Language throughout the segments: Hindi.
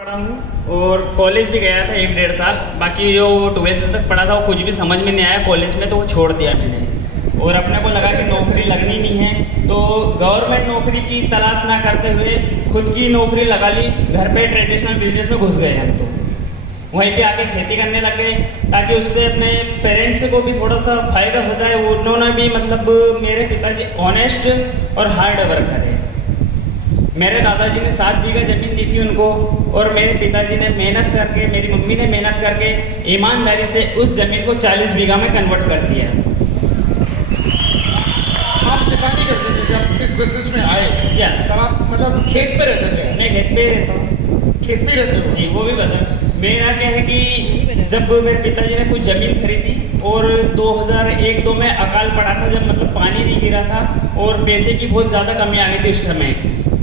पढ़ा हूँ और कॉलेज भी गया था 1-1.5 साल। बाकी जो 12th तक पढ़ा था वो कुछ भी समझ में नहीं आया कॉलेज में, तो वो छोड़ दिया मैंने। और अपने को लगा कि नौकरी लगनी नहीं है, तो गवर्नमेंट नौकरी की तलाश ना करते हुए खुद की नौकरी लगा ली। घर पे ट्रेडिशनल बिजनेस में घुस गए हम, तो वहीं पे आके खेती करने लग गए ताकि उससे अपने पेरेंट्स को भी थोड़ा सा फायदा हो जाए। उन्होंने भी मतलब मेरे पिताजी ऑनेस्ट और हार्ड वर्कर है। मेरे दादाजी ने 7 बीघा जमीन दी थी उनको, और मेरे पिताजी ने मेहनत करके, मेरी मम्मी ने मेहनत करके ईमानदारी से उस जमीन को 40 बीघा में कन्वर्ट कर दिया। आप किसानी करते थे जब इस बिजनेस में आए? क्या तब आप मतलब खेत पे रहते थे? मैं खेत पे रहता हूँ। खेत पे रहते हो? जी, वो भी बता। मेरा क्या है कि जब मेरे पिताजी ने कुछ जमीन खरीदी और 2001-2 में अकाल पड़ा था, जब मतलब पानी नहीं गिरा था और पैसे की बहुत ज़्यादा कमी आ गई थी उस समय।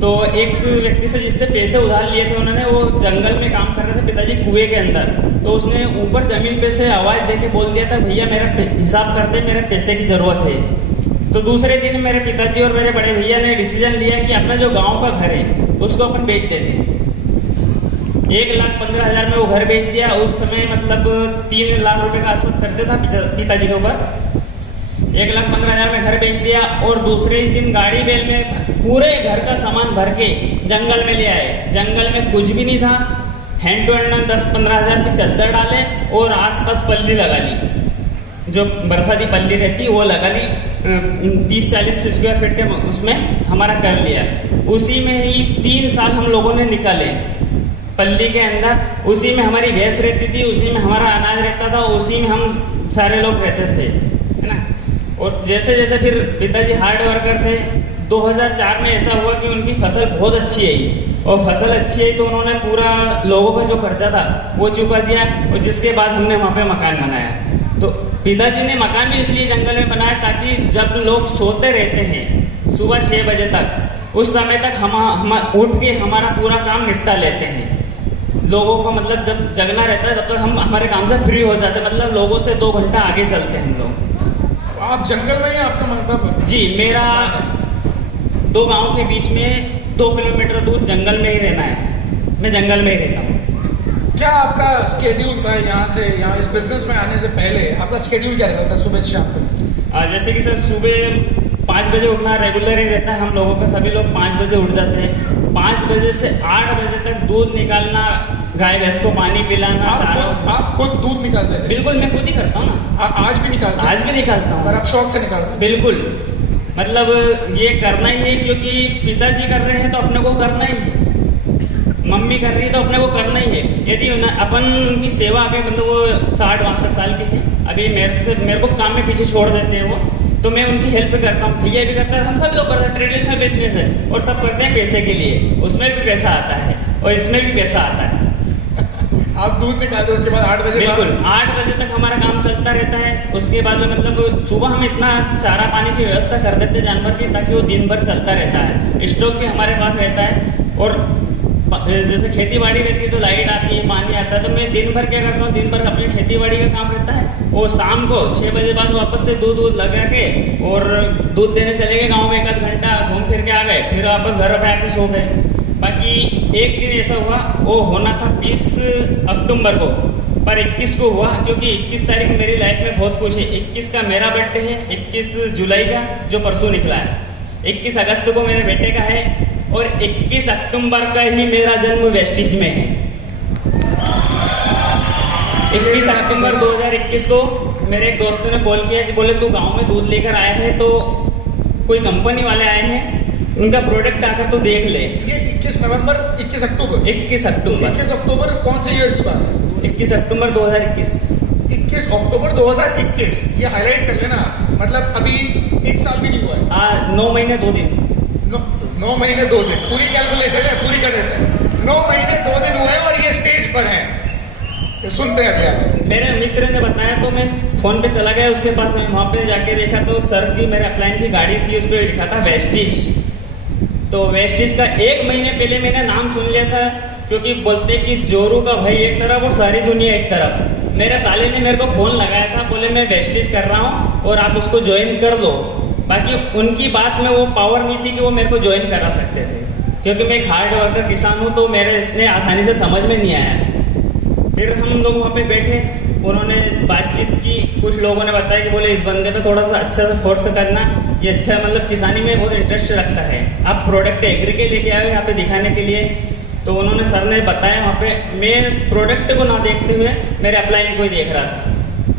तो एक व्यक्ति से जिससे पैसे उधार लिए थे उन्होंने, वो जंगल में काम कर रहे थे पिताजी कुएं के अंदर, तो उसने ऊपर जमीन पे से आवाज़ दे के बोल दिया था, भैया मेरा हिसाब कर दे, मेरे पैसे की ज़रूरत है। तो दूसरे दिन मेरे पिताजी और मेरे बड़े भैया ने डिसीजन लिया कि अपना जो गाँव का घर है उसको अपन बेच देते हैं। 1,15,000 में वो घर बेच दिया। उस समय मतलब 3 लाख रुपए का आसपास खर्चा था पिताजी के ऊपर। 1,15,000 में घर बेच दिया और दूसरे ही दिन गाड़ी बैल में पूरे घर का सामान भर के जंगल में ले आए। जंगल में कुछ भी नहीं था, हैंड टू हैंड 10-15 हज़ार की चद्दर डाले और आसपास पल्ली लगा ली, जो बरसाती पल्ली रहती वो लगा ली। 30-40 स्क्वायर फीट के उसमें हमारा कर लिया। उसी में ही 3 साल हम लोगों ने निकाले पल्ली के अंदर। उसी में हमारी भैंस रहती थी, उसी में हमारा अनाज रहता था, उसी में हम सारे लोग रहते थे, है ना। और जैसे जैसे फिर पिताजी हार्ड वर्कर थे, 2004 में ऐसा हुआ कि उनकी फसल बहुत अच्छी आई, और फसल अच्छी आई तो उन्होंने पूरा लोगों का जो खर्चा था वो चुका दिया। और जिसके बाद हमने वहाँ पे मकान बनाया। तो पिताजी ने मकान भी इसलिए जंगल में बनाया ताकि जब लोग सोते रहते हैं सुबह 6 बजे तक, उस समय तक हम उठ के हमारा पूरा काम निपटा लेते हैं। लोगों को मतलब जब जगना रहता है तब तो हम हमारे काम से फ्री हो जाते हैं, मतलब लोगों से 2 घंटा आगे चलते हैं हम लोग। तो आप जंगल में ही आपका मतलब? जी, मेरा 2 गांव के बीच में 2 किलोमीटर दूर जंगल में ही रहना है। मैं जंगल में ही रहता हूँ। क्या आपका स्केड्यूल था यहाँ से, यहाँ इस बिजनेस में आने से पहले आपका स्केड्यूल क्या रहता था सुबह से शाम तक? जैसे कि सर सुबह 5 बजे उठना रेगुलर ही रहता है हम लोगों का। सभी लोग 5 बजे उठ जाते हैं। 5 बजे से 8 बजे तक दूध निकालना, गाय भैंस को पानी पिलाना। आप खुद दूध निकालते थे? बिल्कुल, मैं खुद ही करता हूँ ना। आज भी निकालते हैं? आज भी निकालता हूँ। और आप शौक से निकालते हैं? बिल्कुल, मतलब ये करना ही है, क्योंकि पिताजी कर रहे हैं तो अपने को करना ही है, मम्मी कर रही है तो अपने को करना ही है। यदि अपन उनकी सेवा, अभी मतलब वो 60-62 साल के हैं, अभी मेरे को काम में पीछे छोड़ देते हैं वो, तो मैं उनकी हेल्प करता हूँ। भैया भी करता है, हम सब लोग करते हैं। ट्रेडिशनल बिजनेस है और सब करते हैं पैसे के लिए। उसमें भी पैसा आता है और इसमें भी पैसा आता है। आप दूध निकालते उसके बाद 8 बजे? बिल्कुल, 8 बजे तक हमारा काम चलता रहता है। उसके बाद में मतलब सुबह हम इतना चारा पानी की व्यवस्था कर देते हैं जानवर की, ताकि वो दिन भर चलता रहता है। स्टॉक भी हमारे पास रहता है। और जैसे खेती बाड़ी रहती है तो लाइट आती है, पानी आता है, तो मैं दिन भर क्या करता हूँ, दिन भर अपने खेती बाड़ी का काम रहता है। और शाम को 6 बजे बाद वापस से दूध लगा के और दूध देने चले गए गाँव में, 1 आध घंटा घूम फिर के आ गए, फिर वापस घर पे आके सो गए। बाकी एक दिन ऐसा हुआ, वो होना था 20 अक्टूबर को, पर 21 को हुआ, क्योंकि 21 तारीख मेरी लाइफ में बहुत कुछ है। 21 का मेरा बर्थडे है, 21 जुलाई का जो परसों निकला है, 21 अगस्त को मेरे बेटे का है, और 21 अक्टूबर का ही मेरा जन्म वेस्टिज में है। 21 अक्टूबर 2021 को मेरे एक दोस्त ने कॉल किया कि बोले तू गांव में दूध लेकर आया है, तो कोई कंपनी वाले आए हैं, उनका प्रोडक्ट आकर तो देख ले। ये 21 नवंबर, 21 अक्टूबर? 21 अक्टूबर। 21 अक्टूबर कौन से ईयर की बात है? 21 अक्टूबर 2021। 21 अक्टूबर 2021, ये हाईलाइट कर लेना। मतलब अभी 1 साल भी नहीं हुआ है। 9 महीने 2 दिन। 9 महीने 2 दिन, पूरी कैलकुलेशन है, पूरी कर देते हैं। 9 महीने 2 दिन हुए और ये स्टेज पर है। तो सुनते हैं अभी आप। मेरे मित्र ने बताया तो मैं फोन पे चला गया उसके पास में। वहाँ पे जाके देखा तो सर की, मेरे अपलाइन की गाड़ी थी, उस पर लिखा था वेस्टिज। तो वेस्टिज का 1 महीने पहले मैंने नाम सुन लिया था, क्योंकि बोलते कि जोरू का भाई एक तरफ और सारी दुनिया एक तरफ। मेरे साले ने मेरे को फोन लगाया था, बोले मैं वेस्टिज कर रहा हूँ और आप उसको ज्वाइन कर लो। बाकी उनकी बात में वो पावर नहीं थी कि वो मेरे को ज्वाइन करा सकते थे, क्योंकि मैं एक हार्ड वर्कर किसान हूँ, तो मेरे इतने आसानी से समझ में नहीं आया। फिर हम लोग वहाँ पे बैठे, उन्होंने बातचीत की, कुछ लोगों ने बताया कि बोले इस बंदे पे थोड़ा सा अच्छा सा फोर्स करना, ये अच्छा मतलब किसानी में बहुत इंटरेस्ट रखता है, आप प्रोडक्ट एग्री के लेके आए यहाँ पे दिखाने के लिए। तो उन्होंने सर ने बताया वहाँ पे, मैं इस प्रोडक्ट को ना देखते हुए मेरे अपलाइन को ही देख रहा था।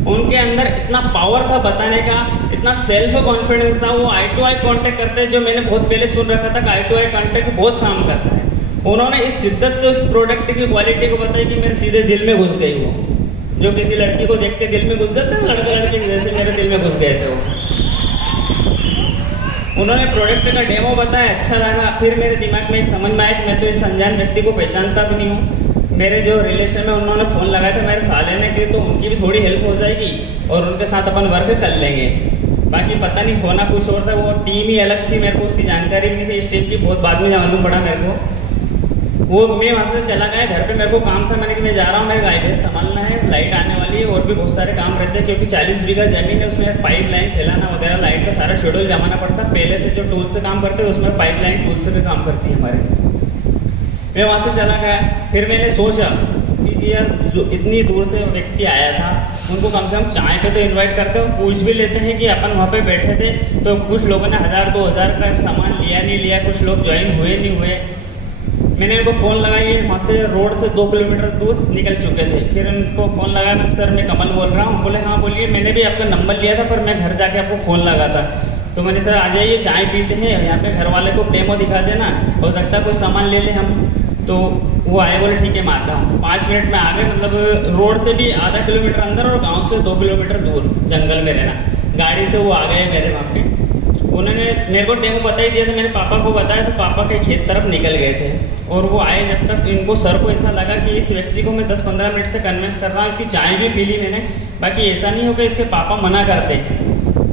उनके अंदर इतना पावर था बताने का, इतना सेल्फ कॉन्फिडेंस था, वो आई टू आई कॉन्टेक्ट करते हैं, जो मैंने बहुत पहले सुन रखा था कि आई टू आई कॉन्टेक्ट बहुत काम करता है। उन्होंने इस शिद्दत से उस प्रोडक्ट की क्वालिटी को बताई कि मेरे सीधे दिल में घुस गई वो, जो किसी लड़की को देख के दिल में घुस जाते हैं, लड़का लड़की जैसे मेरे दिल में घुस गए थे वो। उन्होंने प्रोडक्ट का डेमो बताया, अच्छा लगा। फिर मेरे दिमाग में एक समझ में आया कि मैं तो इस अनजान व्यक्ति को पहचानता भी नहीं हूँ। मेरे जो रिलेशन में उन्होंने फ़ोन लगाया था मेरे साले ने कि तो उनकी भी थोड़ी हेल्प हो जाएगी और उनके साथ अपन वर्क कर लेंगे। बाकी पता नहीं होना कुछ और था, वो टीम ही अलग थी, मेरे को उसकी जानकारी भी नहीं थी इस टीम की, बहुत बाद में मालूम पड़ा मेरे को। वो मैं वहाँ से चला गया, घर पे मेरे को काम था, मैंने कि मैं जा रहा हूँ, मेरे गाय भैंस संभालना है, लाइट आने वाली है, और भी बहुत सारे काम रहते हैं क्योंकि 40 बीघा जमीन है, उसमें पाइप लाइन फैलाना वगैरह, लाइट का सारा शेड्यूल जमाना पड़ता है। पहले से जो टूल से काम करते हैं उसमें पाइप लाइन टूल से भी काम करती है हमारे। मैं वहाँ से चला गया, फिर मैंने सोचा कि यार जो इतनी दूर से व्यक्ति आया था, उनको कम से कम चाय पे तो इनवाइट करते हैं, पूछ भी लेते हैं कि अपन वहाँ पे बैठे थे तो कुछ लोगों ने 1000-2000 का सामान लिया नहीं लिया, कुछ लोग ज्वाइन हुए नहीं हुए। मैंने इनको फ़ोन लगाई, वहाँ से रोड से 2 किलोमीटर दूर निकल चुके थे। फिर उनको फ़ोन लगाया, मैं सर मैं कमल बोल रहा हूँ। बोले हाँ बोलिए, मैंने भी आपका नंबर लिया था पर मैं घर जाके आपको फ़ोन लगा था। तो मैंने सर आ जाइए चाय पीते हैं, यहाँ पे घर वाले को डेमो दिखा देना, हो सकता है कुछ सामान ले लें हम। तो वो आए, बोले ठीक है मैं आता हूँ। 5 मिनट में आ गए, मतलब रोड से भी आधा किलोमीटर अंदर और गाँव से 2 किलोमीटर दूर जंगल में रहना। गाड़ी से वो आ गए मेरे वहाँ पे। उन्होंने मेरे को डेमो बता ही दिया था, मेरे पापा को बताया तो पापा के खेत तरफ निकल गए थे। और वो आए, जब तक इनको सर को ऐसा लगा कि इस व्यक्ति को मैं 10-15 मिनट से कन्विंस कर रहा हूँ, इसकी चाय भी पी ली मैंने, बाकी ऐसा नहीं हो कि इसके पापा मना कर दे।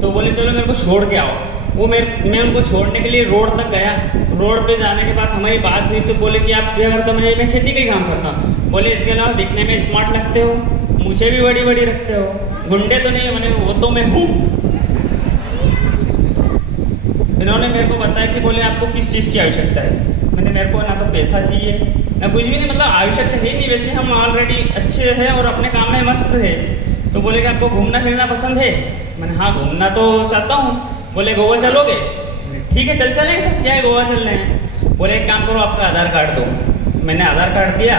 तो बोले चलो मेरे को छोड़ के आओ। वो मैं उनको छोड़ने के लिए रोड तक गया। रोड पे जाने के बाद हमारी बात हुई तो बोले कि आप क्या करते हो? मैं खेती का ही काम करता हूँ। बोले इसके अलावा दिखने में स्मार्ट लगते हो, मुझे भी बड़ी बड़ी रखते हो, गुंडे तो नहीं हो? मैंने वो तो मैं हूँ। इन्होंने मेरे को बताया कि बोले आपको किस चीज़ की आवश्यकता है? मैंने मेरे को ना तो पैसा चाहिए ना कुछ भी नहीं, मतलब आवश्यकता है नहीं, वैसे हम ऑलरेडी अच्छे हैं और अपने काम में मस्त है। तो बोले कि आपको घूमना फिरना पसंद है? मैंने हाँ घूमना तो चाहता हूँ। बोले गोवा चलोगे? ठीक है चल चलेंगे सर, क्या है गोवा चल रहे हैं। बोले एक काम करो आपका आधार कार्ड दो। मैंने आधार कार्ड दिया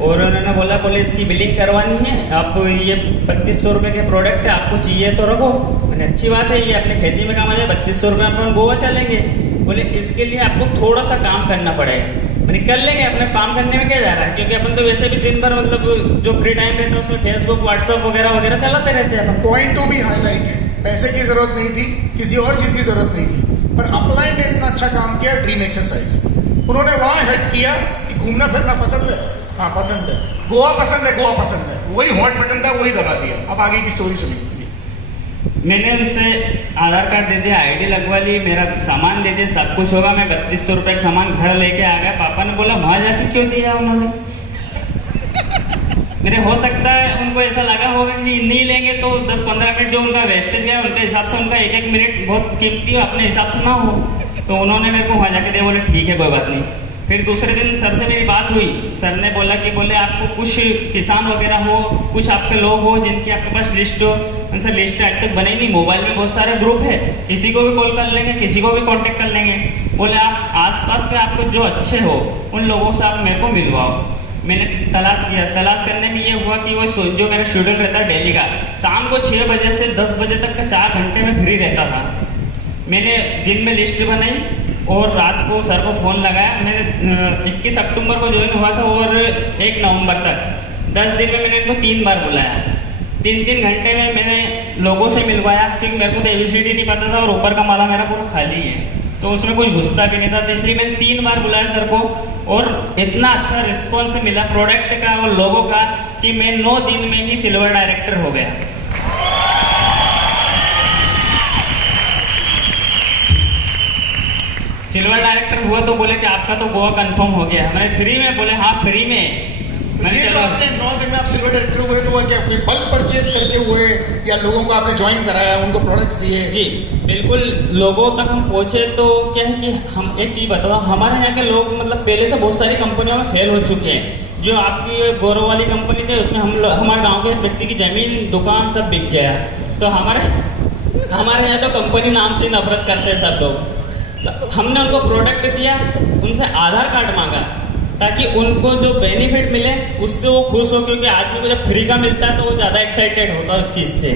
और उन्होंने बोले इसकी बिलिंग करवानी है, आप ये 3200 रुपये के प्रोडक्ट है, आपको चाहिए तो रखो। मैंने अच्छी बात है, ये अपने खेती में काम आ जाए, 3200 रुपये में अपन गोवा चलेंगे। बोले इसके लिए आपको थोड़ा सा काम करना पड़ेगा। मैंने कर लेंगे, अपने काम करने में क्या जा रहा है, क्योंकि अपन तो वैसे भी दिन भर मतलब जो फ्री टाइम रहता है उसमें फेसबुक व्हाट्सअप वगैरह वगैरह चलाते रहते हैं अपन। पॉइंट टू बी हाईलाइटेड, पैसे की जरूरत नहीं थी, किसी और चीज की जरूरत नहीं थी, पर अपलाइन ने इतना अच्छा काम किया, ड्रीम एक्सरसाइज। उन्होंने वहां हेड किया कि घूमना फिरना पसंद है, हाँ पसंद है, गोवा पसंद है, गोवा पसंद है, वही हॉट बटन था, वही दबा दिया। अब आगे की स्टोरी सुनिए। मैंने उनसे आधार कार्ड दे दिया, आईडी लगवा ली, मेरा सामान दे दिया, सब कुछ होगा। मैं 3200 रुपये का सामान घर लेके आ गया। पापा ने बोला वहां जाके क्यों दिया उन्होंने? मेरे हो सकता है उनको ऐसा लगा होगा कि नहीं लेंगे तो 10-15 मिनट जो उनका वेस्टेज गया, उनके हिसाब से उनका 1-1 मिनट बहुत कीमती हो, अपने हिसाब से ना हो। तो उन्होंने मेरे को वहाँ जाके दिया। बोले ठीक है कोई बात नहीं। फिर दूसरे दिन सर से मेरी बात हुई। सर ने बोला कि बोले आपको कुछ किसान वगैरह हो, कुछ आपके लोग हो जिनकी आपके पास लिस्ट हो। उनसे लिस्ट आज तक बनी नहीं, मोबाइल में बहुत सारे ग्रुप है, किसी को भी कॉल कर लेंगे, किसी को भी कांटेक्ट कर लेंगे। बोले आप आसपास के आपको जो अच्छे हो उन लोगों से आप मेरे को मिलवाओ। मैंने तलाश किया, तलाश करने में ये हुआ कि वो जो मेरा शेड्यूल रहता है डेली का, शाम को 6 बजे से 10 बजे तक का 4 घंटे में फ्री रहता था। मैंने दिन में लिस्ट बनाई और रात को सर को फ़ोन लगाया। मैंने 21 अक्टूबर को ज्वाइन हुआ था और 1 नवंबर तक 10 दिन में मैंने इनको 3 बार बुलाया। 3-3 घंटे में मैंने लोगों से मिलवाया, क्योंकि मेरे को तो ABCD नहीं पता था और ऊपर का माला मेरा पूरा खाली है, तो उसमें कुछ घुसता भी नहीं था। तो इसलिए मैंने 3 बार बुलाया सर को और इतना अच्छा रिस्पॉन्स मिला प्रोडक्ट का और लोगों का कि मैं 9 दिन में ही सिल्वर डायरेक्टर हो गया। सिल्वर डायरेक्टर हुआ तो बोले कि आपका तो गोवा कंफर्म हो गया। मैंने फ्री में? बोले हाँ फ्री में। मैंने ये जो चलो आपने आपने 9 दिन में आप सिल्वर डायरेक्टर हुए तो क्या कोई बल्क परचेज करके हुए या लोगों को आपने ज्वाइन कराया, उनको प्रोडक्ट्स दिए? जी बिल्कुल, लोगों तक हम पहुंचे तो क्या है कि हम एक चीज बताओ, हमारे यहाँ के लोग मतलब पहले से बहुत सारी कंपनियों में फेल हो चुके हैं। जो आपकी गौरव वाली कंपनी थी उसमें हमारे गांव के एक व्यक्ति की जमीन दुकान सब बिक गया। तो हमारे यहाँ तो कंपनी नाम से नफरत करते हैं सब लोग। तो हमने उनको प्रोडक्ट दिया, उनसे आधार कार्ड मांगा ताकि उनको जो बेनिफिट मिले उससे वो खुश हो, क्योंकि आदमी को जब फ्री का मिलता है तो वो ज़्यादा एक्साइटेड होता है उस चीज़ से।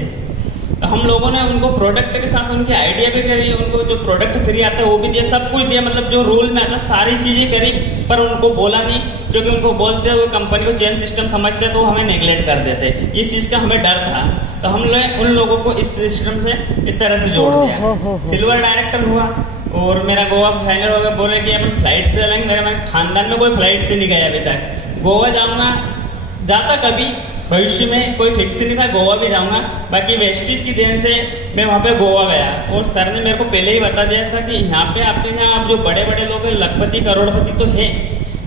तो हम लोगों ने उनको प्रोडक्ट के साथ उनकी आइडिया भी करी, उनको जो प्रोडक्ट फ्री आता है वो भी दिया, सब कुछ दिया, मतलब जो रूल में आता सारी चीज़ें करी, पर उनको बोला नहीं, क्योंकि उनको बोलते वो कंपनी को चेन सिस्टम समझते तो वो हमें नेग्लेक्ट कर देते। इस चीज़ का हमें डर था, तो हम लोग उन लोगों को इस सिस्टम से इस तरह से जोड़ दिया। सिल्वर डायरेक्टर हुआ और मेरा गोवा फाइनल हो गया। बोले कि अपन फ्लाइट से चलेंगे, मेरे खानदान में कोई फ्लाइट से नहीं गया अभी तक। गोवा जाऊँगा, जाता कभी भविष्य में कोई फिक्स नहीं था, गोवा भी जाऊंगा। बाकी वेस्टिज की देन से मैं वहाँ पे गोवा गया और सर ने मेरे को पहले ही बता दिया था कि यहाँ पे आपके यहाँ आप जो बड़े बड़े लोग हैं, लखपति करोड़पति तो हैं,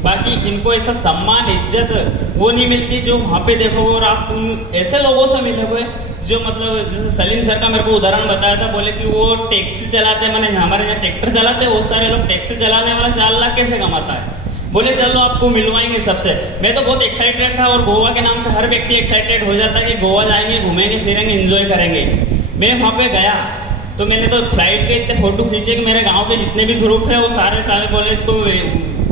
बाकी इनको ऐसा सम्मान इज्जत वो नहीं मिलती जो वहाँ पे देखोगे। और आप उन ऐसे लोगों से मिलोगे जो मतलब जैसे सलीम सर का मेरे को उदाहरण बताया था, बोले कि वो टैक्सी चलाते हैं, मैंने हमारे यहाँ ट्रैक्टर चलाते हैं, बहुत सारे लोग टैक्सी चलाने वाला 4 लाख कैसे कमाता है। बोले चलो आपको मिलवाएंगे सबसे। मैं तो बहुत एक्साइटेड था और गोवा के नाम से हर व्यक्ति एक्साइटेड हो जाता है कि गोवा जाएंगे, घूमेंगे फिरेंगे, एंजॉय करेंगे। मैं वहाँ पे गया तो मैंने तो फ्लाइट के इतने फोटो खींचे कि मेरे गांव के जितने भी ग्रुप है वो सारे बोले इसको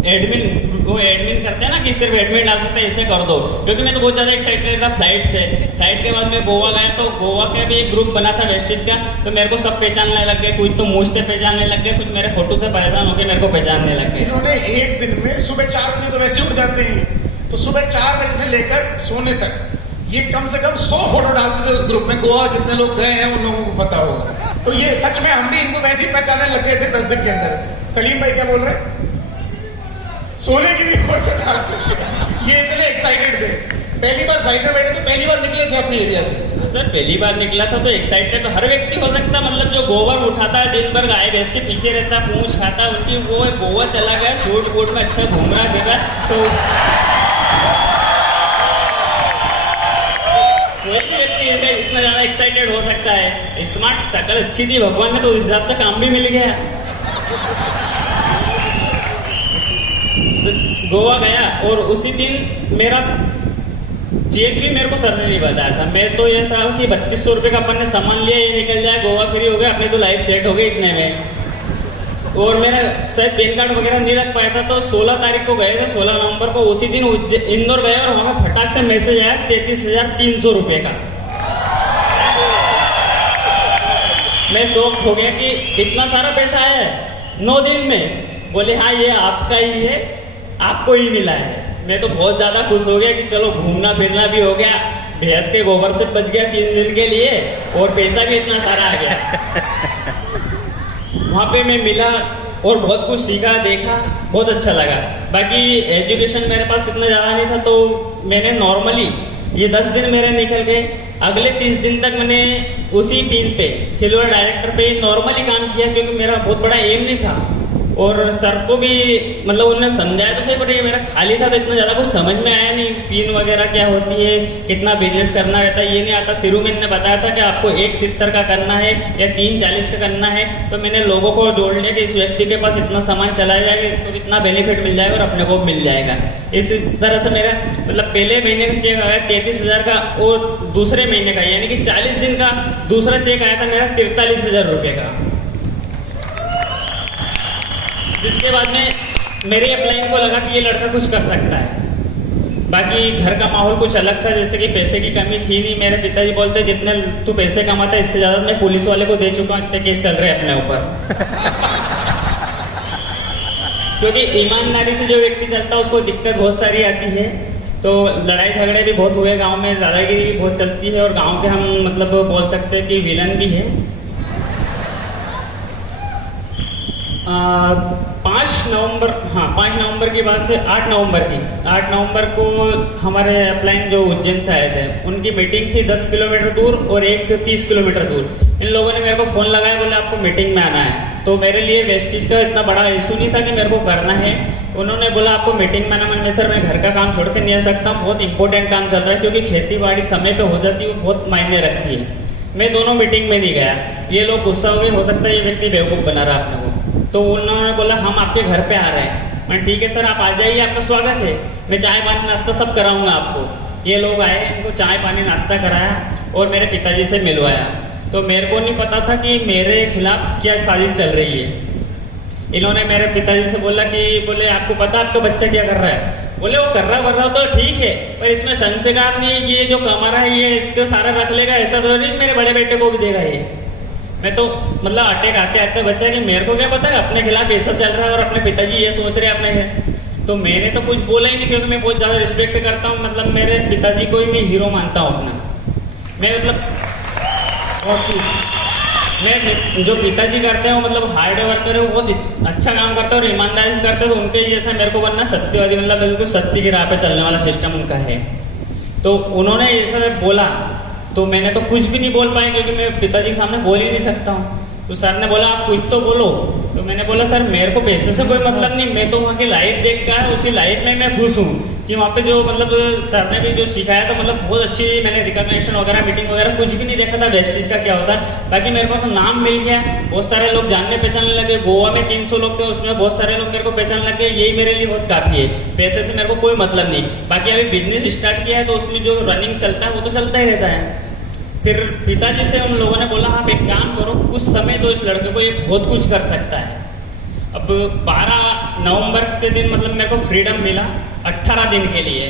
एडमिन करते हैं ना कि सिर्फ एडमिन डाल सकते हैं, इसे कर दो। क्योंकि मैं तो बहुत ज़्यादा एक्साइटेड था फ्लाइट से। फ्लाइट के बाद मैं गोवा गया तो गोवा का भी एक ग्रुप बना था वेस्टिज का, तो मेरे को सब पहचानने लग गए, कुछ तो मुझ से पहचानने लग गए, कुछ मेरे फोटो से परेशान होकर मेरे को पहचानने लग गए। इन्होंने एक दिन में सुबह 4 बजे तो वैसे उठ जाते हैं, तो सुबह 4 बजे से लेकर सोने तक ये कम से कम 100 फोटो डालते थे उस ग्रुप में। गोवा जितने लोग गए हैं उन लोगों को पता होगा। तो ये सच में हम भी इनको वैसे ही पहचानने लग गए थे 10 दिन के अंदर। सलीम भाई क्या बोल रहे हैं? सोने की भी फोटो डालते थे, ये इतने एक्साइटेड थे। पहली बार फ्लाइट में बैठे तो पहली बार निकले थे अपने एरिया से। सर पहली बार निकला था तो एक्साइटेड तो हर व्यक्ति हो सकता, मतलब जो गोबर उठाता है दिन भर गाय भैंस के पीछे रहता है, पूंछ खाता है उनकी, वो गोवा चला गया शूट वूट में अच्छा घूम रहा फिर रहा, तो कोई भी व्यक्ति इतना ज्यादा एक्साइटेड हो सकता है। स्मार्ट शक्ल अच्छी थी भगवान ने तो उस हिसाब से काम भी मिल गया। तो गोवा गया और उसी दिन मेरा चेक भी मेरे को सर ने नहीं बताया था। मैं तो ये था कि 3200 रुपये का अपन ने सामान लिया, ये निकल जाए, गोवा फ्री हो गया, अपनी तो लाइफ सेट हो गई इतने में। और मेरा शायद पैन कार्ड वगैरह नहीं रख पाया था, तो 16 तारीख को गए थे, 16 नवंबर को। उसी दिन इंदौर गए और वहां फटाक से मैसेज आया 33,300 रुपये का। मैं शौक हो गया कि इतना सारा पैसा आया है 9 दिन में। बोले हाँ ये आपका ही है, आपको ही मिला है। मैं तो बहुत ज्यादा खुश हो गया कि चलो घूमना फिरना भी हो गया, भैंस के गोबर से बच गया 3 दिन के लिए और पैसा भी इतना सारा आ गया। वहाँ पे मैं मिला और बहुत कुछ सीखा, देखा, बहुत अच्छा लगा। बाकी एजुकेशन मेरे पास इतना ज़्यादा नहीं था, तो मैंने नॉर्मली ये 10 दिन मेरे निकल गए। अगले 30 दिन तक मैंने उसी पिन पे सिल्वर डायरेक्टर पे नॉर्मली काम किया, क्योंकि मेरा बहुत बड़ा एम नहीं था। और सर को भी मतलब उन्होंने समझाया तो सही, पर ये मेरा खाली था तो इतना ज़्यादा कुछ समझ में आया नहीं। पिन वगैरह क्या होती है, कितना बिजनेस करना रहता है, ये नहीं आता। शुरू में इन्होंने बताया था कि आपको 170 का करना है या 340 का करना है, तो मैंने लोगों को जोड़ लिया कि इस व्यक्ति के पास इतना सामान चला जाएगा, इसको इतना बेनिफिट मिल जाएगा और अपने को मिल जाएगा। इस तरह से मेरा मतलब पहले महीने का चेक आया 33,000 का और दूसरे महीने का यानी कि 40 दिन का दूसरा चेक आया था मेरा 43,000 रुपये का। जिसके बाद में मेरे अपलाइन को लगा कि ये लड़का कुछ कर सकता है। बाकी घर का माहौल कुछ अलग था, जैसे कि पैसे की कमी थी नहीं। मेरे पिताजी बोलते जितने तू पैसे कमाता है इससे ज़्यादा मैं पुलिस वाले को दे चुका हूँ, इतने केस चल रहे हैं अपने ऊपर। क्योंकि ईमानदारी से जो व्यक्ति चलता है उसको दिक्कत बहुत सारी आती है, तो लड़ाई झगड़े भी बहुत हुए गाँव में, दादागिरी भी बहुत चलती है और गाँव के हम मतलब बोल सकते हैं कि विलन भी है। 5 नवंबर की बात है। 8 नवंबर को हमारे अपलाइन जो उज्जैन से आए थे, उनकी मीटिंग थी 10 किलोमीटर दूर और एक 30 किलोमीटर दूर। इन लोगों ने मेरे को फ़ोन लगाया, बोले आपको मीटिंग में आना है। तो मेरे लिए वेस्टेज का इतना बड़ा इशू नहीं था कि मेरे को करना है। उन्होंने बोला आपको मीटिंग में आना। मैंने सर मैं घर का काम छोड़ के नहीं आ सकता, बहुत इंपॉर्टेंट काम चल रहा है, क्योंकि खेती बाड़ी समय पे हो जाती है, वो बहुत मायने रखती है। मैं दोनों मीटिंग में नहीं गया। ये लोग गुस्सा हो गए, हो सकता है ये व्यक्ति बेवकूफ़ बना रहा अपने को। तो उन्होंने बोला हम आपके घर पे आ रहे हैं। मैं ठीक है सर आप आ जाइए, आपका स्वागत है, मैं चाय पानी नाश्ता सब कराऊंगा आपको। ये लोग आए, इनको चाय पानी नाश्ता कराया और मेरे पिताजी से मिलवाया। तो मेरे को नहीं पता था कि मेरे खिलाफ क्या साजिश चल रही है। इन्होंने मेरे पिताजी से बोला कि बोले आपको पता आपका बच्चा क्या कर रहा है? बोले वो कर रहा तो ठीक है, पर इसमें संस्कार नहीं है, ये जो कमा रहा है ये इसको सारा रख लेगा, ऐसा तो नहीं मेरे बड़े बेटे को भी देगा ये। मैं तो मतलब अटैक आते आते बच्चा कि मेरे को क्या पता है अपने खिलाफ ऐसा चल रहा है और अपने पिताजी ये सोच रहे हैं अपने। तो मैंने तो कुछ बोला ही नहीं, क्योंकि मैं बहुत ज़्यादा रिस्पेक्ट करता हूँ, मतलब मेरे पिताजी को ही मैं हीरो मानता हूँ अपना। मैं मतलब मैं जो पिताजी करते हैं वो मतलब हार्ड वर्कर है, वो बहुत अच्छा काम करते हैं और ईमानदारी से करते हैं। तो उनके जैसा मेरे को बनना सत्यवादी, मतलब बिल्कुल सत्य की राह पे चलने वाला सिस्टम उनका है। तो उन्होंने ऐसा बोला तो मैंने तो कुछ भी नहीं बोल पाया, क्योंकि मैं पिताजी के सामने बोल ही नहीं सकता हूँ। तो सर ने बोला आप कुछ तो बोलो। तो मैंने बोला सर मेरे को पैसे से कोई मतलब नहीं, मैं तो वहाँ की लाइफ देख कर है, उसी लाइफ में मैं खुश हूँ कि वहाँ पे जो मतलब सर ने भी जो सिखाया था मतलब बहुत अच्छी, मैंने रिकॉग्निशन वगैरह मीटिंग वगैरह कुछ भी नहीं देखा था वेस्टेज का क्या होता है। बाकी मेरे को तो नाम मिल गया, बहुत सारे लोग जानने पहचानने लगे। गोवा में 300 लोग थे, उसमें बहुत सारे लोग मेरे को पहचानने लगे, यही मेरे लिए बहुत काफ़ी है। पैसे से मेरे को कोई मतलब नहीं। बाकी अभी बिजनेस स्टार्ट किया है तो उसमें जो रनिंग चलता है वो तो चलता ही रहता है। फिर पिताजी से उन लोगों ने बोला आप एक काम करो, कुछ समय दो इस लड़के को, ये बहुत कुछ कर सकता है। अब 12 नवंबर के दिन मतलब मेरे को फ्रीडम मिला 18 दिन के लिए,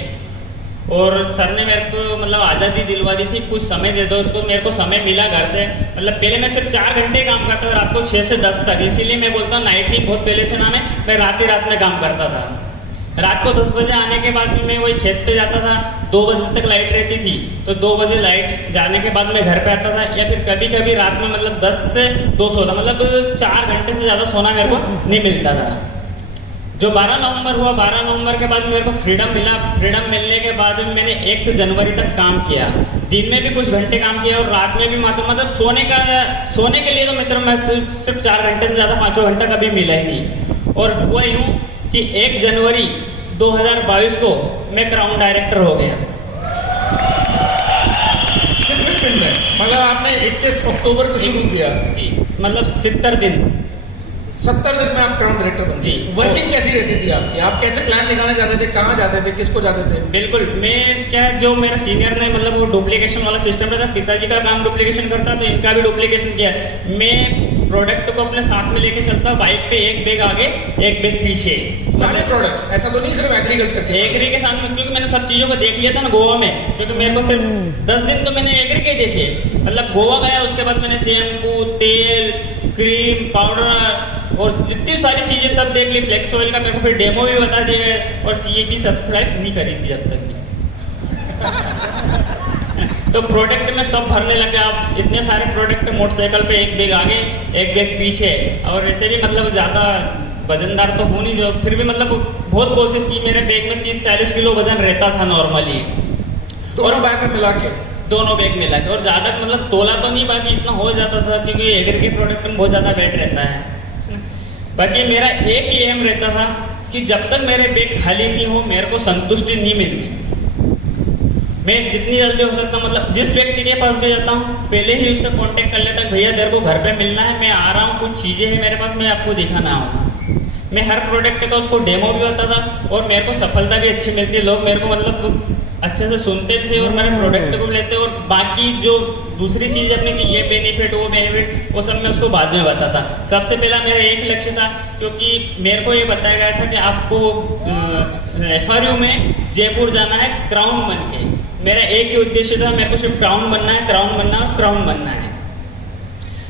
और सर ने मेरे को मतलब आज़ादी दिलवा दी थी, कुछ समय दे दो उसको। मेरे को समय मिला घर से, मतलब पहले मैं सिर्फ 4 घंटे काम करता था रात को 6 से 10 तक, इसीलिए मैं बोलता हूँ नाइट किंग बहुत पहले से नाम है। मैं रात ही रात में काम करता था। रात को 10 बजे आने के बाद मैं वही खेत पे जाता था, 2 बजे तक लाइट रहती थी, तो 2 बजे लाइट जाने के बाद मैं घर पे आता था, या फिर कभी कभी रात में मतलब 10 से 2 सोता, मतलब 4 घंटे से ज़्यादा सोना मेरे को नहीं मिलता था। जो 12 नवंबर हुआ, 12 नवंबर के बाद मेरे को फ्रीडम मिला। फ्रीडम मिलने के बाद मैंने 1 जनवरी तक काम किया। दिन में भी कुछ घंटे काम किया और रात में भी मतलब सोने के लिए तो मित्र मैं सिर्फ 4 घंटे से ज़्यादा 5 घंटा कभी मिला ही नहीं। और हुआ यूँ कि 1 जनवरी 2022 को मैं क्राउन डायरेक्टर हो गया। कितने दिन में? मतलब आपने 21 अक्टूबर को शुरू किया जी, मतलब 70 दिन 70 दिन में आप क्राउन डायरेक्टर बन जी। वर्किंग कैसी रहती थी आपकी? आप कैसे प्लान दिखाने जाते थे, कहाँ जाते थे, किसको जाते थे? बिल्कुल, मैं क्या जो मेरा सीनियर ने मतलब वो डुप्लीकेशन वाला सिस्टम रहता, पिताजी का काम डुप्लीकेशन करता तो इनका भी डुप्लीकेशन किया। मैं प्रोडक्ट को अपने साथ में लेके चलता, बाइक पे 1 बैग आगे 1 बैग पीछे, सारे प्रोडक्ट्स, ऐसा तो नहीं सिर्फ एग्रीकल्चर के? एग्री के साथ में, क्योंकि मैंने सब चीज़ों को देख लिया था ना गोवा में, क्योंकि मेरे को सिर्फ 10 दिन तो मैंने एग्री के देखे। मतलब गोवा गया, उसके बाद मैंने शैम्पू, तेल, क्रीम, पाउडर और जितनी सारी चीज़ें सब देख ली। फ्लेक्स ऑयल का मेरे को फिर डेमो भी बता दिया गया, और CAP सब्सक्राइब नहीं करी थी जब तक। तो प्रोडक्ट में सब भरने लगे। आप इतने सारे प्रोडक्ट मोटरसाइकिल पे 1 बैग आगे 1 बैग पीछे, और ऐसे भी मतलब ज़्यादा वजनदार तो हूँ नहीं, जो फिर भी मतलब बहुत कोशिश की। मेरे बैग में 30-40 किलो वजन रहता था नॉर्मली, दोनों बैग में मिला के? दोनों बैग मिला के। और ज़्यादा मतलब तोला तो नहीं, बाकी इतना हो जाता था, क्योंकि एग्री के प्रोडक्ट में बहुत ज़्यादा वेट रहता है। बाकी मेरा एक ही एम रहता था कि जब तक मेरे बैग खाली नहीं हो मेरे को संतुष्टि नहीं मिलती। मैं जितनी जल्दी हो सकता मतलब जिस व्यक्ति के पास भी जाता हूँ पहले ही उससे कांटेक्ट कर लेता, भैया तेरे को घर पे मिलना है, मैं आ रहा हूँ, कुछ चीज़ें हैं मेरे पास, मैं आपको दिखाना आऊँगा। मैं हर प्रोडक्ट का उसको डेमो भी होता था, और मेरे को सफलता भी अच्छी मिलती है। लोग मेरे को मतलब अच्छे से सुनते भी थे और मेरे प्रोडक्ट को भी लेते। और बाकी जो दूसरी चीज़ अपने की ये बेनिफिट वो बेनिफिट वो सब मैं उसको बाद में बताता। सबसे पहला मेरा एक लक्ष्य था, क्योंकि मेरे को ये बताया गया था कि आपको FRU में जयपुर जाना है क्राउन बन के। मेरा एक ही उद्देश्य था, मेरे को सिर्फ क्राउन बनना है, क्राउन बनना है, क्राउन बनना है।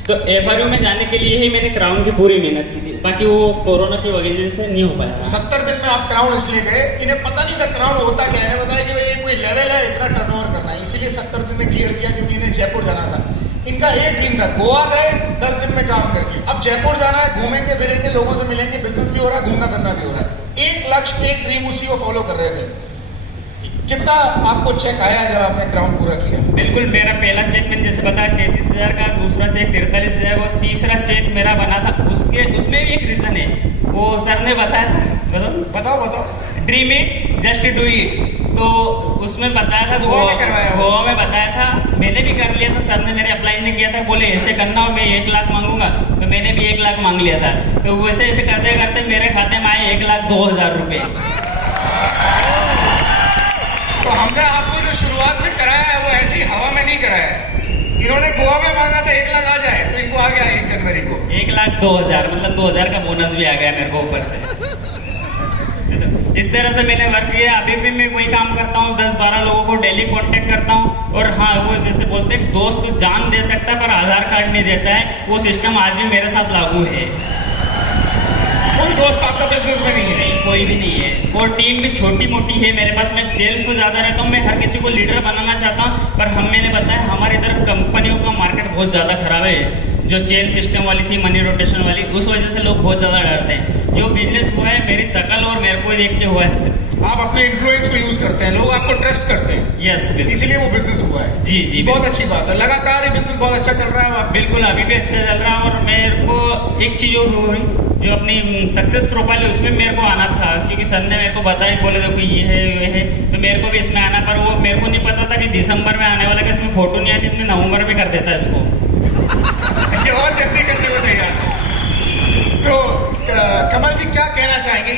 तो FRU में जाने के लिए ही मैंने क्राउन की पूरी मेहनत की थी, बाकी वो कोरोना की वजह से नहीं हो पाया। 70 दिन में आप क्राउन इसलिए गए, इन्हें पता नहीं था क्राउन होता क्या है। बताया कि भाई कोई लेवल है, इतना टर्नओवर करना है, इसीलिए 70 दिन में क्लियर किया, क्योंकि इन्हें जयपुर जाना था। इनका एक ड्रीम था, गोवा गए 10 दिन में काम करके, अब जयपुर जाना है, घूमेंगे फिरेंगे, लोगों से मिलेंगे, बिजनेस भी हो रहा है, घूमना फिरना भी हो रहा है। एक लक्ष्य, एक ड्रीम, उसी को फॉलो कर रहे थे। कितना आपको चेक आया जब आपने क्राउन पूरा किया? बिल्कुल, मेरा पहला चेक मैंने जैसे बताया 33,000 का, दूसरा चेक 43,000 और तीसरा चेक मेरा बना था। उसमें भी एक रीज़न है, वो सर ने बताया था, बताओ बताओ। Dream it just do it, तो उसमें बताया था, गोवा में करवाया, गोवा में बताया था। मैंने भी कर लिया था, सर ने मेरे अप्लाई नहीं किया था, बोले ऐसे करना हो, मैं 1 लाख मांगूंगा, तो मैंने भी 1 लाख मांग लिया था। तो वैसे ऐसे करते करते मेरे खाते में आए 1,02,000 रुपये। तो हमने आपको जो शुरुआत में कराया है वो ऐसी हवा में नहीं कराया है। इन्होंने गोवा में मांगा था 1 लाख आ जाए, तो इनको आ गया 1 जनवरी को 1,02,000, मतलब 2,000 का बोनस भी आ गया मेरे को ऊपर से। इस तरह से मैंने वर्क किया। अभी भी मैं वही काम करता हूँ, 10-12 लोगों को डेली कांटेक्ट करता हूँ। और हाँ, वो जैसे बोलते हैं दोस्त जान दे सकता है पर आधार कार्ड नहीं देता है, वो सिस्टम आज भी मेरे साथ लागू है। कोई दोस्त आपका बिजनेस में नहीं है? नहीं, कोई भी नहीं है। और टीम भी छोटी मोटी है मेरे पास। मैं सेल्फ ज़्यादा रहता हूँ, मैं हर किसी को लीडर बनाना चाहता हूँ, पर मैंने बताया हमारी तरफ कंपनियों का मार्केट बहुत ज़्यादा खराब है। जो चेन सिस्टम वाली थी, मनी रोटेशन वाली, उस वजह से लोग बहुत ज़्यादा डरते हैं। जो बिजनेस हुआ है मेरी शकल और मेरे को देखते हुआ है। आप अपने इन्फ्लुएंस को यूज करते हैं, लोग आपको ट्रस्ट करते हैं। यस, बिल्कुल, इसीलिए वो बिजनेस हुआ है। जी जी, बहुत अच्छी बात है। लगातार ये बिजनेस बहुत अच्छा चल रहा है आप? बिल्कुल, अभी भी अच्छा चल रहा है। और मेरे को एक चीज़ और हुई, जो अपनी सक्सेस प्रोफाइल है उसमें मेरे को आना था, क्योंकि सर ने मेरे को बताया, बोले देखो ये है ये है, तो मेरे को भी इसमें आना। पर वो मेरे को नहीं पता था कि दिसंबर में आने वाला, कि इसमें फोटो नहीं आती, इसमें नवंबर में कर देता है इसको। ये और जल्दी करने को तैयार। सो कमल जी क्या कहना चाहेंगे?